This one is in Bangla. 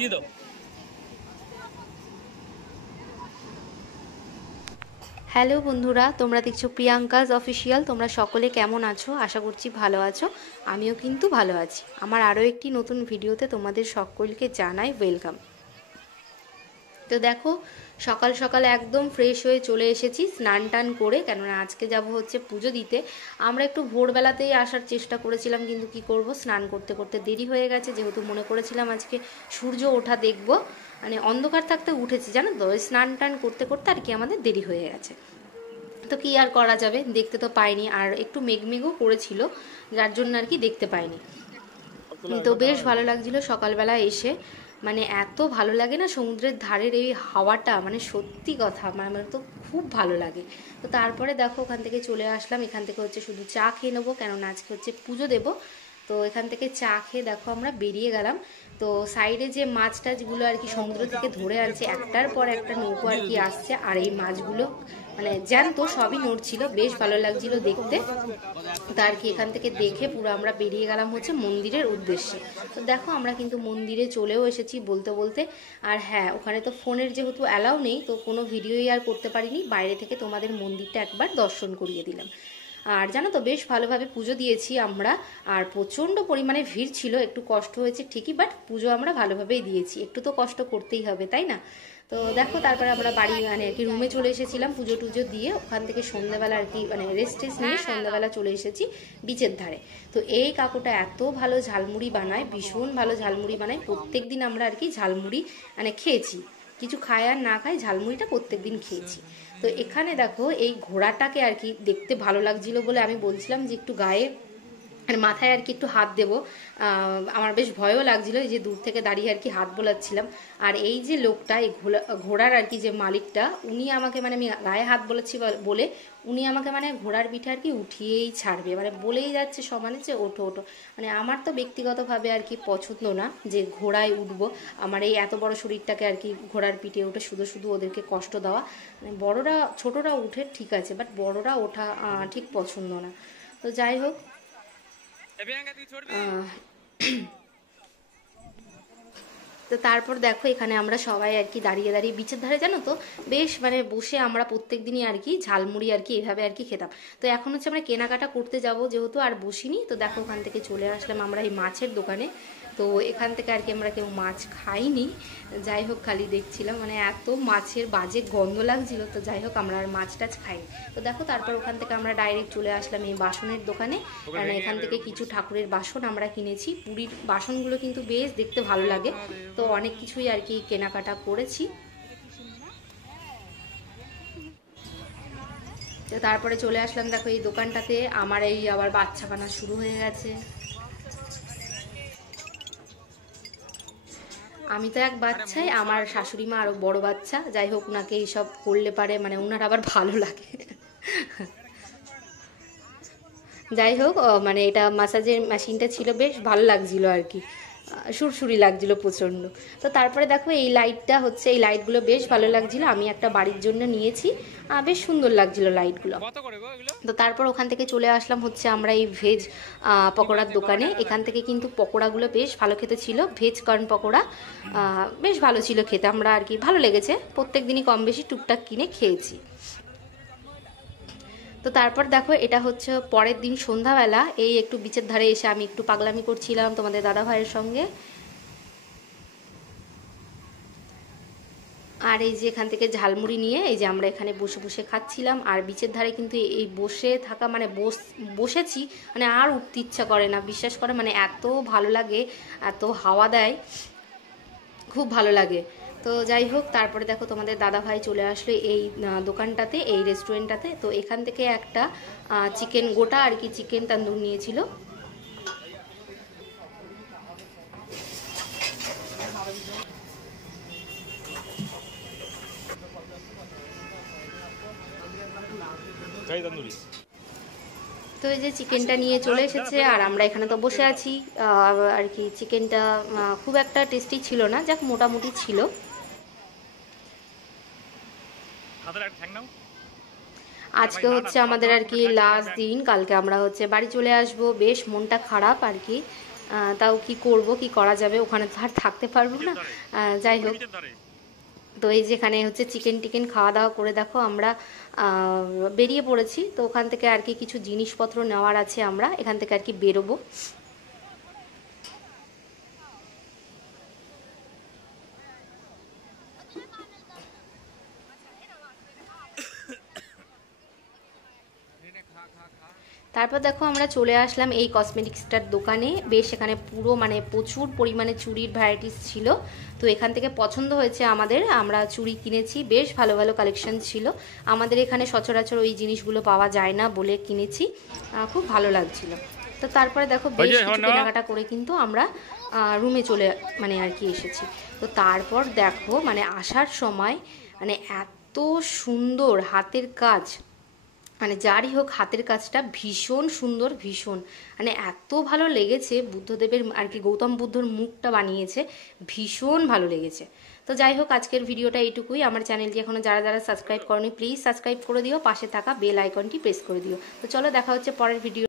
দিয়ে দাও। হ্যালো বন্ধুরা, তোমরা দেখছো প্রিয়াঙ্কাজ অফিসিয়াল। তোমরা সকলে কেমন আছো? আশা করছি ভালো আছো। আমিও কিন্তু ভালো আছি। আমার আরও একটি নতুন ভিডিওতে তোমাদের সকলকে জানাই ওয়েলকাম। তো দেখো, সকাল সকাল একদম ফ্রেশ হয়ে চলে এসেছি স্নান টান করে, কেননা আজকে যাব হচ্ছে পুজো দিতে। আমরা একটু ভোরবেলাতেই আসার চেষ্টা করেছিলাম, কিন্তু কি করব, স্নান করতে করতে দেরি হয়ে গেছে। যেহেতু মনে করেছিলাম আজকে সূর্য ওঠা দেখব, মানে অন্ধকার থাকতে উঠেছি, জানো তো, স্নান টান করতে করতে আর কি আমাদের দেরি হয়ে গেছে। তো কি আর করা যাবে, দেখতে তো পাইনি, আর একটু মেঘমেঘও করেছিল, যার জন্য আর কি দেখতে পাইনি। তো বেশ ভালো লাগছিল সকালবেলা এসে, মানে এত ভালো লাগে না সমুদ্রের ধারের এই হাওয়াটা, মানে সত্যি কথা, আমার তো খুব ভালো লাগে। তো তারপরে দেখো ওখান থেকে চলে আসলাম, এখান থেকে হচ্ছে শুধু চা খেয়ে নেবো, কেননা আজকে হচ্ছে পুজো দেবো। তো এখান থেকে চা খেয়ে দেখো আমরা বেরিয়ে গেলাম। তো সাইডে যে মাছ টাছগুলো আর কি সমুদ্র থেকে ধরে আনছে, একটার পর একটা নৌকো আর কি আসছে, আর এই মাছগুলো মানে জ্যান্ত সবই নড়ছিল, বেশ ভালো লাগছিল দেখতে। তা আর কি এখান থেকে দেখে পুরো আমরা বেরিয়ে গেলাম হচ্ছে মন্দিরের উদ্দেশ্যে। তো দেখো আমরা কিন্তু মন্দিরে চলেও এসেছি বলতে বলতে। আর হ্যাঁ, ওখানে তো ফোনের যেহেতু অ্যালাউ নেই, তো কোনো ভিডিওই আর করতে পারিনি, বাইরে থেকে তোমাদের মন্দিরটা একবার দর্শন করিয়ে দিলাম। আর জানো তো, বেশ ভালোভাবে পুজো দিয়েছি আমরা। আর প্রচণ্ড পরিমাণে ভিড় ছিল, একটু কষ্ট হয়েছে ঠিকই, বাট পুজো আমরা ভালোভাবেই দিয়েছি। একটু তো কষ্ট করতেই হবে, তাই না? তো দেখো তারপরে আমরা বাড়ি মানে আর কি রুমে চলে এসেছিলাম পুজো টুজো দিয়ে। ওখান থেকে সন্ধ্যাবেলা আর কি মানে রেস্ট টেস্ট নিয়ে সন্ধ্যাবেলা চলে এসেছি বিচের ধারে। তো এই কাকুটা এত ভালো ঝালমুড়ি বানায়, ভীষণ ভালো ঝালমুড়ি বানায়। প্রত্যেক দিন আমরা আর কি ঝালমুড়ি মানে খেয়েছি, কিছু খায় আর না খায়, ঝালমুড়িটা প্রত্যেক দিন খেয়েছি। তো এখানে দেখো এই ঘোড়াটাকে আর কি দেখতে ভালো লাগছিল বলে আমি বলছিলাম যে একটু গায়ে আর মাথায় আর কি একটু হাত দেবো। আমার বেশ ভয়ও লাগছিল, এই যে দূর থেকে দাঁড়িয়ে আর কি হাত বোলাচ্ছিলাম। আর এই যে লোকটা, এই ঘোড়ার আর কি যে মালিকটা, উনি আমাকে মানে আমি গায়ে হাত বলেছি বলে উনি আমাকে মানে ঘোড়ার পিঠে আর কি উঠিয়েই ছাড়বে, মানে বলেই যাচ্ছে সমানে যে ওঠো ওঠো। মানে আমার তো ব্যক্তিগতভাবে আর কি পছন্দ না যে ঘোড়ায় উঠবো, আমার এই এত বড় শরীরটাকে আর কি ঘোড়ার পিঠে উঠে শুধু শুধু ওদেরকে কষ্ট দেওয়া। মানে বড়রা ছোটরা উঠে ঠিক আছে, বাট বড়রা ওঠা ঠিক পছন্দ না। তো যাই হোক, তো তারপর দেখো এখানে আমরা সবাই আর কি দাঁড়িয়ে দাঁড়িয়ে বিচের ধারে, জানো তো, বেশ মানে বসে আমরা প্রত্যেক দিনই আর কি ঝালমুড়ি আর কি এভাবে আর কি খেতাম। তো এখন হচ্ছে আমরা কেনাকাটা করতে যাব, যেহেতু আর বসিনি। তো দেখো ওখান থেকে চলে আসলাম আমরা এই মাছের দোকানে। তো এখান থেকে আর কি আমরা কেউ মাছ খাইনি, যাই হোক খালি দেখছিলাম, মানে এত মাছের বাজে গন্ধ লাগছিল। তো যাই হোক আমরা আর মাছ টাছ খাইনি। তো দেখো তারপর ওখান থেকে আমরা ডাইরেক্ট চলে আসলাম এই বাসনের দোকানে, কারণ এখান থেকে কিছু ঠাকুরের বাসন আমরা কিনেছি। পুরীর বাসনগুলো কিন্তু বেশ দেখতে ভালো লাগে, তো অনেক কিছুই আর কি কেনাকাটা করেছি। তো তারপরে চলে আসলাম দেখো এই দোকানটাতে, আমার এই আবার বাচ্চা কানা শুরু হয়ে গেছে। আমি তো এক বাচ্চাই, আমার শাশুড়ি মা আরো বড় বাচ্চা। যাই হোক, ওনাকে এইসব করলে পারে মানে ওনার আবার ভালো লাগে। যাই হোক, মানে এটা মাসাজের মেশিনটা ছিল, বেশ ভালো লাগছিল আর কি, সুরসুরি লাগছিল প্রচণ্ড। তো তারপরে দেখো এই লাইটটা হচ্ছে, এই লাইটগুলো বেশ ভালো লাগছিল, আমি একটা বাড়ির জন্য নিয়েছি, বেশ সুন্দর লাগছিল লাইটগুলো। তো তারপর ওখান থেকে চলে আসলাম হচ্ছে আমরা এই ভেজ পকোড়ার দোকানে। এখান থেকে কিন্তু পকোড়াগুলো বেশ ভালো খেতে ছিল, ভেজ কর্ন পকোড়া বেশ ভালো ছিল খেতে, আমরা আর কি ভালো লেগেছে, প্রত্যেক দিনই কম বেশি টুকটাক কিনে খেয়েছি। তো তারপর দেখো এটা হচ্ছে পরের দিন সন্ধ্যাবেলা, এই একটু বিচের ধারে এসে আমি একটু পাগলামি করছিলাম তোমাদের দাদা ভাইয়ের সঙ্গে। আর এই যে এখান থেকে ঝালমুড়ি নিয়ে এই যে আমরা এখানে বসে বসে খাচ্ছিলাম। আর বিচের ধারে কিন্তু এই বসে থাকা মানে বসেছি মানে আর উঠতে ইচ্ছা করে না, বিশ্বাস করে, মানে এত ভালো লাগে, এত হাওয়া দেয়, খুব ভালো লাগে। তো যাই হোক, তারপরে দেখো তোমাদের দাদা ভাই চলে আসলো এই দোকানটাতে, এই রেস্টুরেন্টটাতে। তো এখান থেকে একটা চিকেন গোটা আর কি চিকেন তন্দুর নিয়েছিল। তো এই যে চিকেনটা নিয়ে চলে এসেছে, আর আমরা এখানে তো বসে আছি আর কি। চিকেনটা খুব একটা টেস্টি ছিল না, যাক মোটামুটি ছিল। আজকে হচ্ছে আমাদের আর কি লাস্ট দিন, কালকে আমরা হচ্ছে বাড়ি চলে আসব। বেশ মনটা খারাপ আর কি, তাও কি করব, কি করা যাবে, ওখানে তো আর থাকতে পারবো না। যাই হোক, তো এই যেখানে হচ্ছে চিকেন টিকেন খাওয়া দাওয়া করে দেখো আমরা বেরিয়ে পড়েছি। তো ওখান থেকে আর কি কিছু জিনিসপত্র নেওয়ার আছে, আমরা এখান থেকে আর কি বেরোবো। তারপর দেখো আমরা চলে আসলাম এই কসমেটিক্সটার দোকানে। বেশ এখানে পুরো মানে প্রচুর পরিমাণে চুড়ির ভ্যারাইটিস ছিল। তো এখান থেকে পছন্দ হয়েছে আমাদের, আমরা চুড়ি কিনেছি, বেশ ভালো ভালো কালেকশন ছিল। আমাদের এখানে সচরাচর ওই জিনিসগুলো পাওয়া যায় না বলে কিনেছি, খুব ভালো লাগছিল। তো তারপরে দেখো বেশ কিছু কেনাকাটা করে কিন্তু আমরা রুমে চলে মানে আর কি এসেছি। তো তারপর দেখো মানে আসার সময় মানে এত সুন্দর হাতের কাজ, মানে যারই হোক হাতের কাজটা ভীষণ সুন্দর, ভীষণ মানে এত ভালো লেগেছে। বুদ্ধদেবের আর কি গৌতম বুদ্ধর মুখটা বানিয়েছে, ভীষণ ভালো লেগেছে। তো যাই হোক, আজকের ভিডিওটা এইটুকুই। আমার চ্যানেলটি এখনও যারা যারা সাবস্ক্রাইব করনি প্লিজ সাবস্ক্রাইব করে দিও, পাশে থাকা বেল আইকনটি প্রেস করে দিও। তো চলো দেখা হচ্ছে পরের ভিডিও।